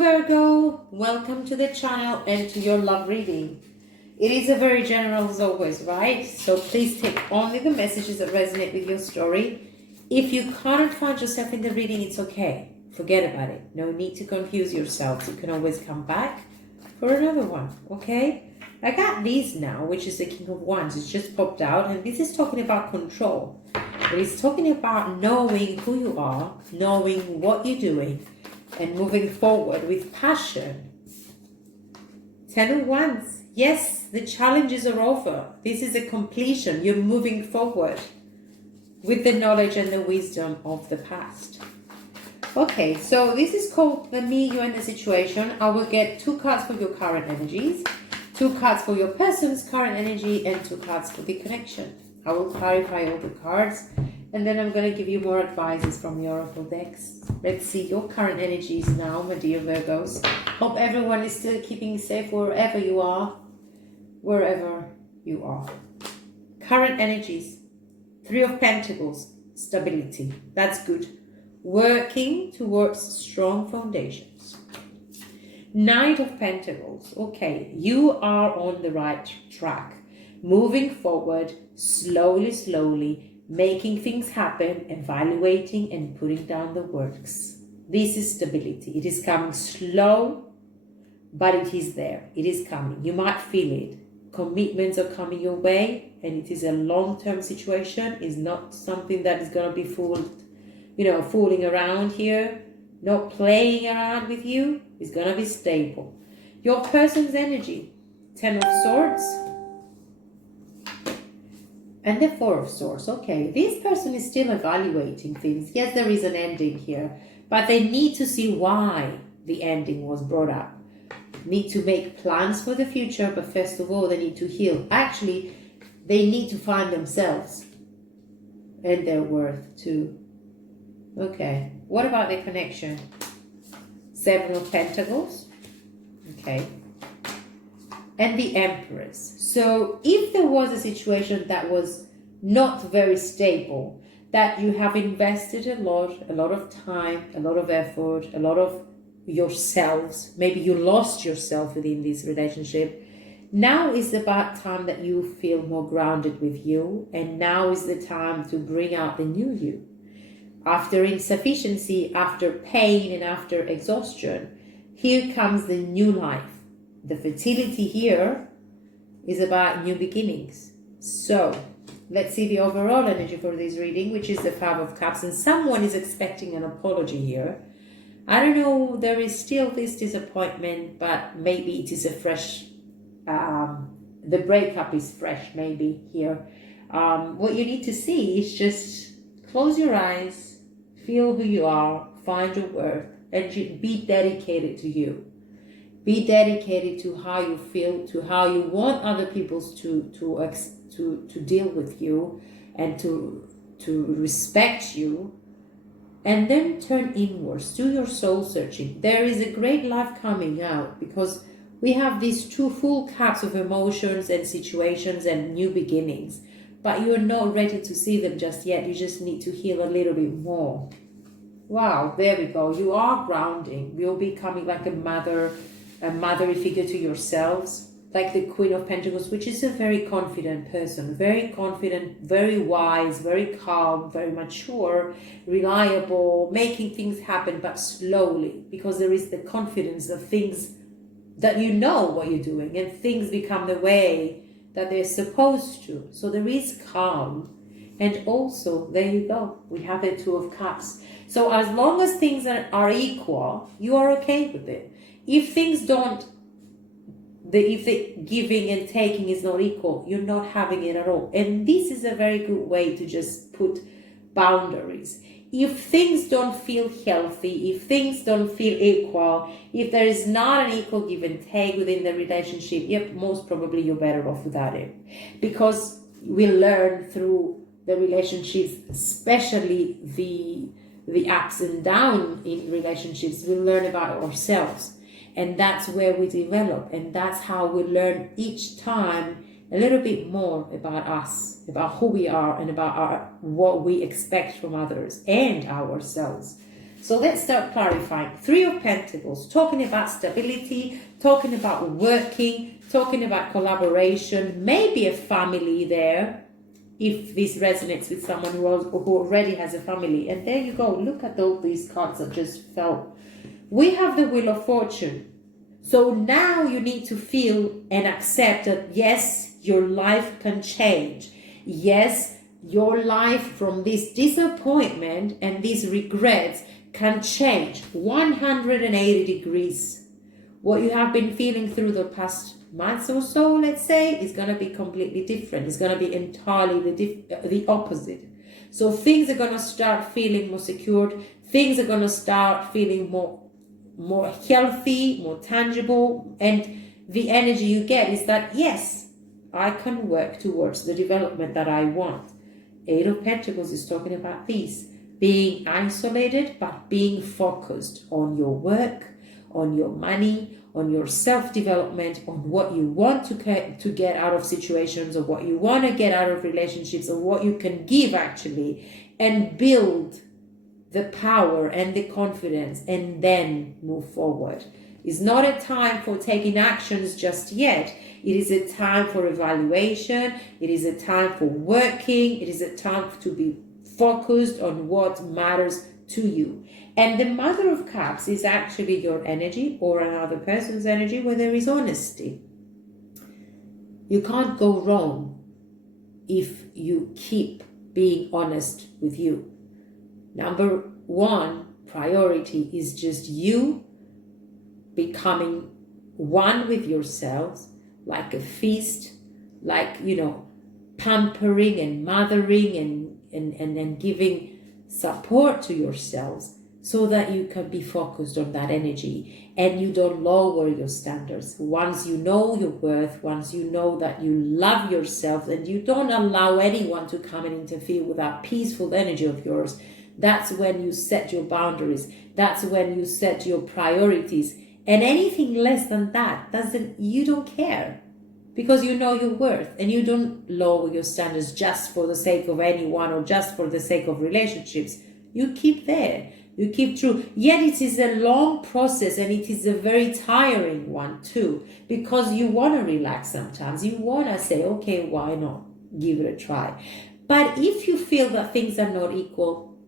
Virgo, welcome to the channel and to your love reading. It is a very general as always, right? So please take only the messages that resonate with your story. If you can't find yourself in the reading, it's okay. Forget about it. No need to confuse yourself. You can always come back for another one, okay? I got these now, which is the King of Wands. It's just popped out, and this is talking about control. It is talking about knowing who you are, knowing what you're doing, and moving forward with passion. 10 of Wands. Yes, the challenges are over. This is a completion. You're moving forward with the knowledge and the wisdom of the past. Okay, so this is called the Me, You, and the Situation. I will get 2 cards for your current energies, 2 cards for your person's current energy, and 2 cards for the connection. I will clarify all the cards, and then I'm going to give you more advices from the Oracle decks. Let's see your current energies now, my dear Virgos. Hope everyone is still keeping safe wherever you are. Wherever you are. Current energies. 3 of Pentacles. Stability. That's good. Working towards strong foundations. Knight of Pentacles. Okay, you are on the right track. Moving forward, slowly, making things happen, evaluating and putting down the works. This is stability. It is coming slow, but it is there. It is coming. You might feel it. Commitments are coming your way, and it is a long-term situation. It's not something that is going to be fooling around here, not playing around with you. It's going to be stable. Your person's energy, 10 of Swords, and the 4 of Swords. Okay, this person is still evaluating things. Yes, there is an ending here, but they need to see why the ending was brought up. Need to make plans for the future, but first of all, they need to heal. Actually, they need to find themselves and their worth too. Okay, what about the connection? 7 of Pentacles. Okay. And the Empress. So if there was a situation that was not very stable, that you have invested a lot of time, a lot of effort, a lot of yourselves, maybe you lost yourself within this relationship, now is about time that you feel more grounded with you, and now is the time to bring out the new you. After insufficiency, after pain, and after exhaustion, here comes the new life. The fertility here is about new beginnings. So let's see the overall energy for this reading, which is the 5 of Cups. And someone is expecting an apology here. I don't know, there is still this disappointment, but maybe it is a fresh, the breakup is fresh maybe here. What you need to see is just close your eyes, feel who you are, find your worth, and be dedicated to you. Be dedicated to how you feel, to how you want other people to deal with you and to respect you. And then turn inwards, do your soul searching. There is a great life coming out because we have these 2 full cups of emotions and situations and new beginnings. But you're not ready to see them just yet. You just need to heal a little bit more. Wow, there we go. You are grounding. You're becoming like a motherly figure to yourselves, like the Queen of Pentacles, which is a very confident person, very confident, very wise, very calm, very mature, reliable, making things happen, but slowly, because there is the confidence of things that you know what you're doing, and things become the way that they're supposed to. So there is calm. And also, there you go, we have the 2 of Cups. So as long as things are equal, you are okay with it. If things don't, if the giving and taking is not equal, you're not having it at all. And this is a very good way to just put boundaries. If things don't feel healthy, if things don't feel equal, if there is not an equal give and take within the relationship, yep, most probably you're better off without it. Because we learn through the relationships, especially the ups and downs in relationships, we learn about ourselves. And that's where we develop, and that's how we learn each time a little bit more about us, about who we are, and about what we expect from others and ourselves. So let's start clarifying. Three of Pentacles, talking about stability, talking about working, talking about collaboration, maybe a family there, if this resonates with someone who already has a family. And there you go. Look at all these cards that just fell. We have the Wheel of Fortune. So now you need to feel and accept that, yes, your life can change. Yes, your life from this disappointment and these regrets can change 180 degrees. What you have been feeling through the past months or so, let's say, is going to be completely different. It's going to be entirely the opposite. So things are going to start feeling more secured. Things are going to start feeling more healthy, more tangible. And the energy you get is that, yes, I can work towards the development that I want. Eight of Pentacles is talking about this. Being isolated, but being focused on your work, on your money, on your self-development, on what you want to get out of situations, or what you want to get out of relationships, or what you can give actually, and build the power and the confidence, and then move forward. It's not a time for taking actions just yet. It is a time for evaluation. It is a time for working. It is a time to be focused on what matters to you. And the Mother of Cups is actually your energy or another person's energy where there is honesty. You can't go wrong if you keep being honest with you. Number one priority is just you becoming one with yourselves, like a feast, like, pampering and mothering and giving support to yourselves, so that you can be focused on that energy and you don't lower your standards. Once you know your worth, once you know that you love yourself and you don't allow anyone to come and interfere with that peaceful energy of yours, that's when you set your boundaries. That's when you set your priorities. And anything less than that, you don't care. Because you know your worth, and you don't lower your standards just for the sake of anyone or just for the sake of relationships. You keep there. You keep true. Yet it is a long process, and it is a very tiring one too, because you want to relax sometimes. You want to say, okay, why not? Give it a try. But if you feel that things are not equal,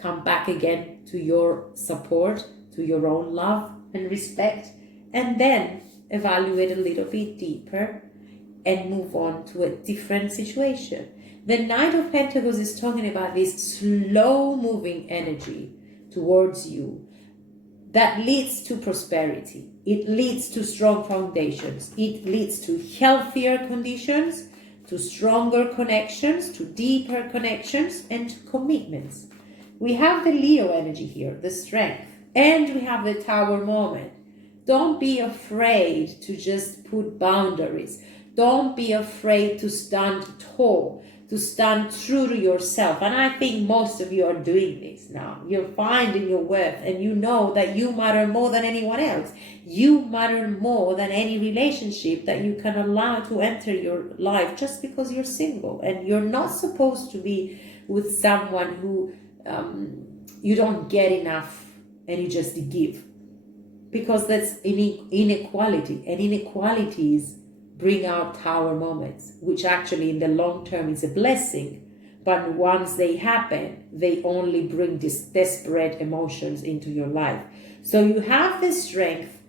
come back again to your support, to your own love and respect, and then evaluate a little bit deeper and move on to a different situation. The Knight of Pentacles is talking about this slow-moving energy towards you that leads to prosperity. It leads to strong foundations. It leads to healthier conditions, to stronger connections, to deeper connections, and to commitments. We have the Leo energy here, the strength, and we have the Tower moment. Don't be afraid to just put boundaries. Don't be afraid to stand tall, to stand true to yourself. And I think most of you are doing this now. You're finding your worth, and you know that you matter more than anyone else. You matter more than any relationship that you can allow to enter your life just because you're single. And you're not supposed to be with someone who you don't get enough and you just give. Because that's inequality. And inequalities bring out Tower moments, which actually in the long term is a blessing. But once they happen, they only bring these desperate emotions into your life. So you have the strength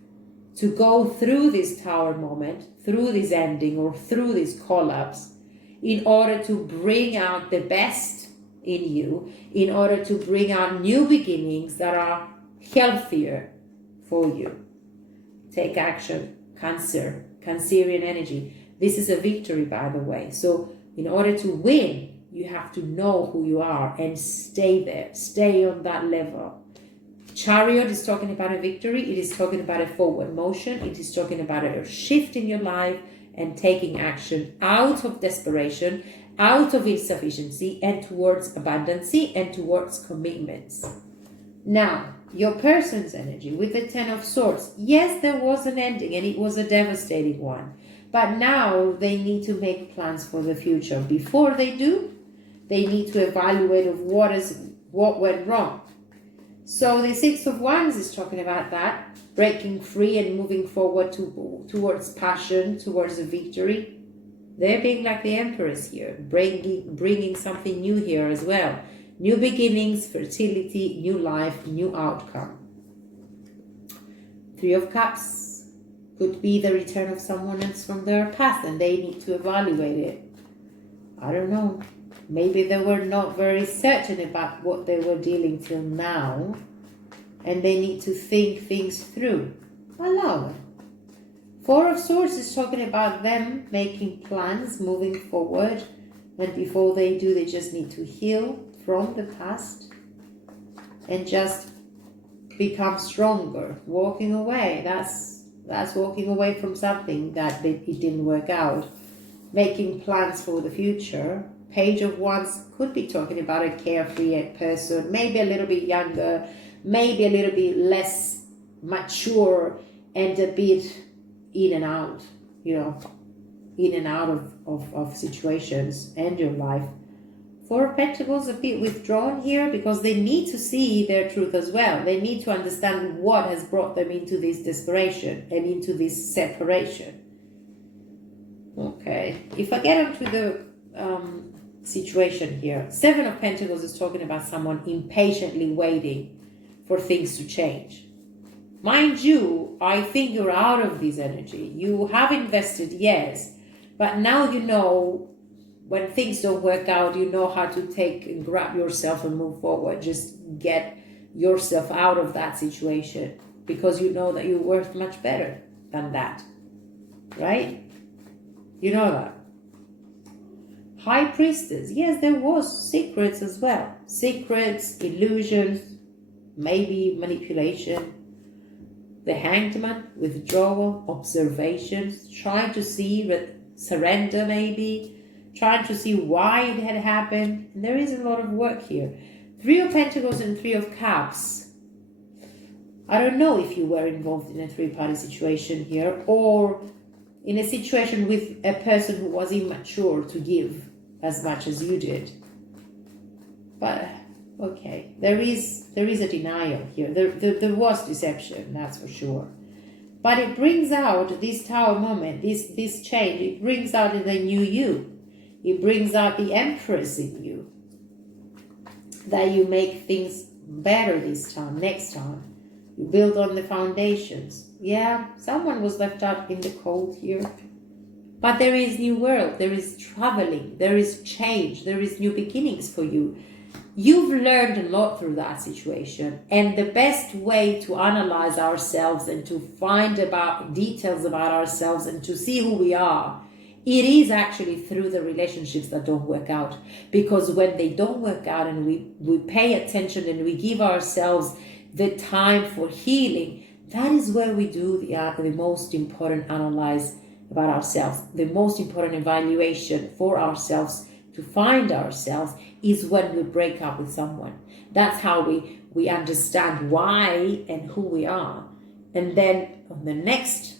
to go through this Tower moment, through this ending or through this collapse, in order to bring out the best in you, in order to bring out new beginnings that are healthier for you. Take action, Cancer. Cancerian energy. This is a victory, by the way. So in order to win, you have to know who you are and stay there. Stay on that level. Chariot is talking about a victory. It is talking about a forward motion. It is talking about a shift in your life and taking action out of desperation, out of insufficiency, and towards abundancy and towards commitments. Now, your person's energy with the Ten of Swords. Yes, there was an ending and it was a devastating one. But now they need to make plans for the future. Before they do, they need to evaluate of what went wrong. So the Six of Wands is talking about that, breaking free and moving forward towards passion, towards a victory. They're being like the Empress here, bringing something new here as well. New beginnings, fertility, new life, new outcome. Three of Cups could be the return of someone else from their past, and they need to evaluate it. I don't know. Maybe they were not very certain about what they were dealing till now, and they need to think things through. Allow it. Four of Swords is talking about them making plans, moving forward, and before they do, they just need to heal from the past and just become stronger. Walking away, that's walking away from something that it didn't work out. Making plans for the future. Page of Wands could be talking about a carefree person, maybe a little bit younger, maybe a little bit less mature, and a bit in and out, in and out of situations and your life. Four of Pentacles a bit withdrawn here because they need to see their truth as well. They need to understand what has brought them into this desperation and into this separation. Okay, if I get onto the situation here, Seven of Pentacles is talking about someone impatiently waiting for things to change. Mind you, I think you're out of this energy. You have invested, yes, but now you know when things don't work out, you know how to take and grab yourself and move forward. Just get yourself out of that situation because you know that you're worth much better than that, right? You know that. High Priestess, yes, there was secrets as well. Secrets, illusions, maybe manipulation. The Hanged Man, withdrawal, observations, trying to see, surrender maybe, trying to see why it had happened. And there is a lot of work here. Three of Pentacles and Three of Cups. I don't know if you were involved in a three-party situation here or in a situation with a person who was immature to give as much as you did. But okay, there is a denial here. There was deception, that's for sure. But it brings out this Tower moment, this change. It brings out the new you. It brings out the Empress in you. That you make things better this time, next time. You build on the foundations. Yeah, someone was left out in the cold here. But there is new world, there is traveling, there is change, there is new beginnings for you. You've learned a lot through that situation. And the best way to analyze ourselves and to find about details about ourselves and to see who we are, it is actually through the relationships that don't work out. Because when they don't work out and we pay attention and we give ourselves the time for healing, that is where we do the most important analyze about ourselves. The most important evaluation for ourselves to find ourselves is when we break up with someone. That's how we understand why and who we are. And then on the next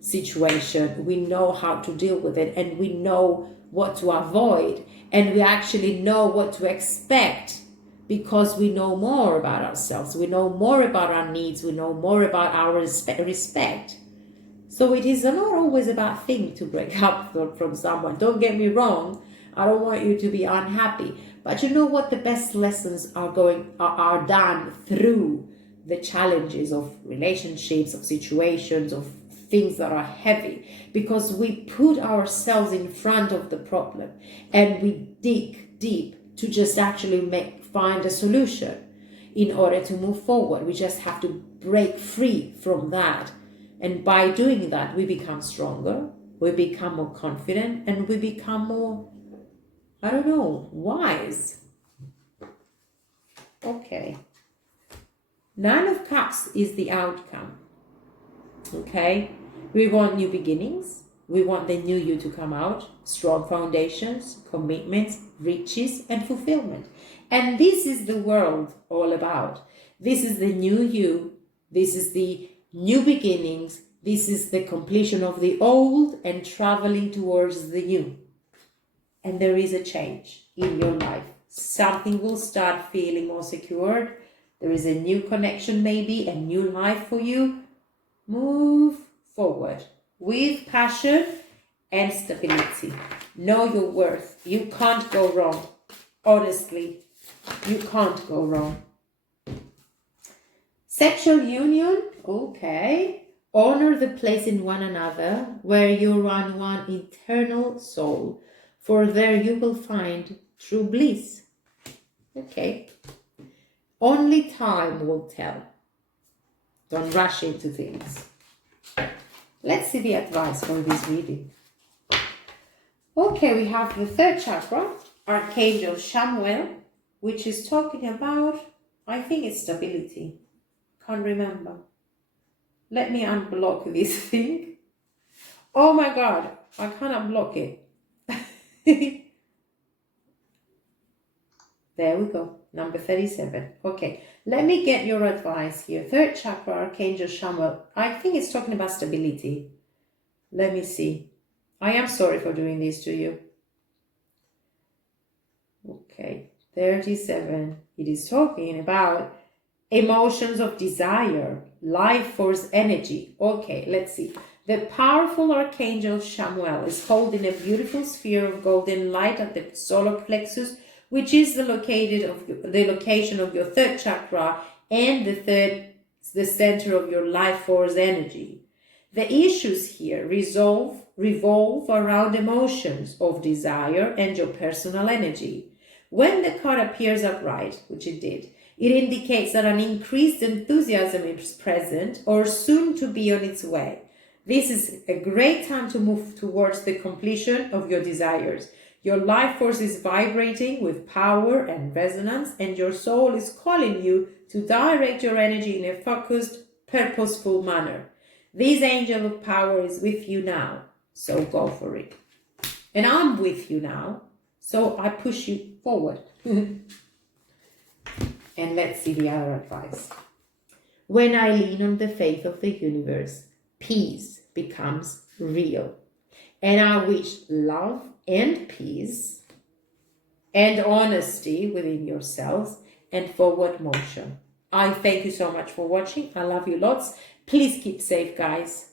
situation, we know how to deal with it and we know what to avoid and we actually know what to expect because we know more about ourselves. We know more about our needs. We know more about our respect. So it is not always a bad thing to break up from someone. Don't get me wrong. I don't want you to be unhappy. But you know what? The best lessons are done through the challenges of relationships, of situations, of things that are heavy. Because we put ourselves in front of the problem and we dig deep to just actually find a solution in order to move forward. We just have to break free from that. And by doing that, we become stronger, we become more confident, and we become more, I don't know, wise. Okay. Nine of Cups is the outcome. Okay? We want new beginnings. We want the new you to come out. Strong foundations, commitments, riches, and fulfillment. And this is the world all about. This is the new you. This is the new beginnings. This is the completion of the old and traveling towards the new. And there is a change in your life. Something will start feeling more secured. There is a new connection, maybe a new life for you. Move forward with passion and stability. Know your worth. You can't go wrong. Honestly, you can't go wrong. Sexual union, okay. Honor the place in one another where you run one eternal soul, for there you will find true bliss. Okay. Only time will tell. Don't rush into things. Let's see the advice for this reading. Okay, we have the third chakra, Archangel Chamuel, which is talking about, I think it's stability. Can't remember. Let me unblock this thing. Oh my God, I can't unblock it. There we go, number 37. Okay, let me get your advice here. Third chakra, Archangel Chamuel. I think it's talking about stability. Let me see. I am sorry for doing this to you. Okay, 37. It is talking about emotions of desire, life force energy. Okay, let's see. The powerful Archangel Chamuel is holding a beautiful sphere of golden light at the solar plexus, which is the location of your third chakra and the center of your life force energy. The issues here revolve around emotions of desire and your personal energy. When the card appears upright, which it did, it indicates that an increased enthusiasm is present or soon to be on its way. This is a great time to move towards the completion of your desires. Your life force is vibrating with power and resonance, and your soul is calling you to direct your energy in a focused, purposeful manner. This angel of power is with you now, so go for it. And I'm with you now, so I push you forward. And let's see the other advice. When I lean on the faith of the universe, peace becomes real. And I wish love and peace and honesty within yourselves and forward motion. I thank you so much for watching. I love you lots. Please keep safe, guys.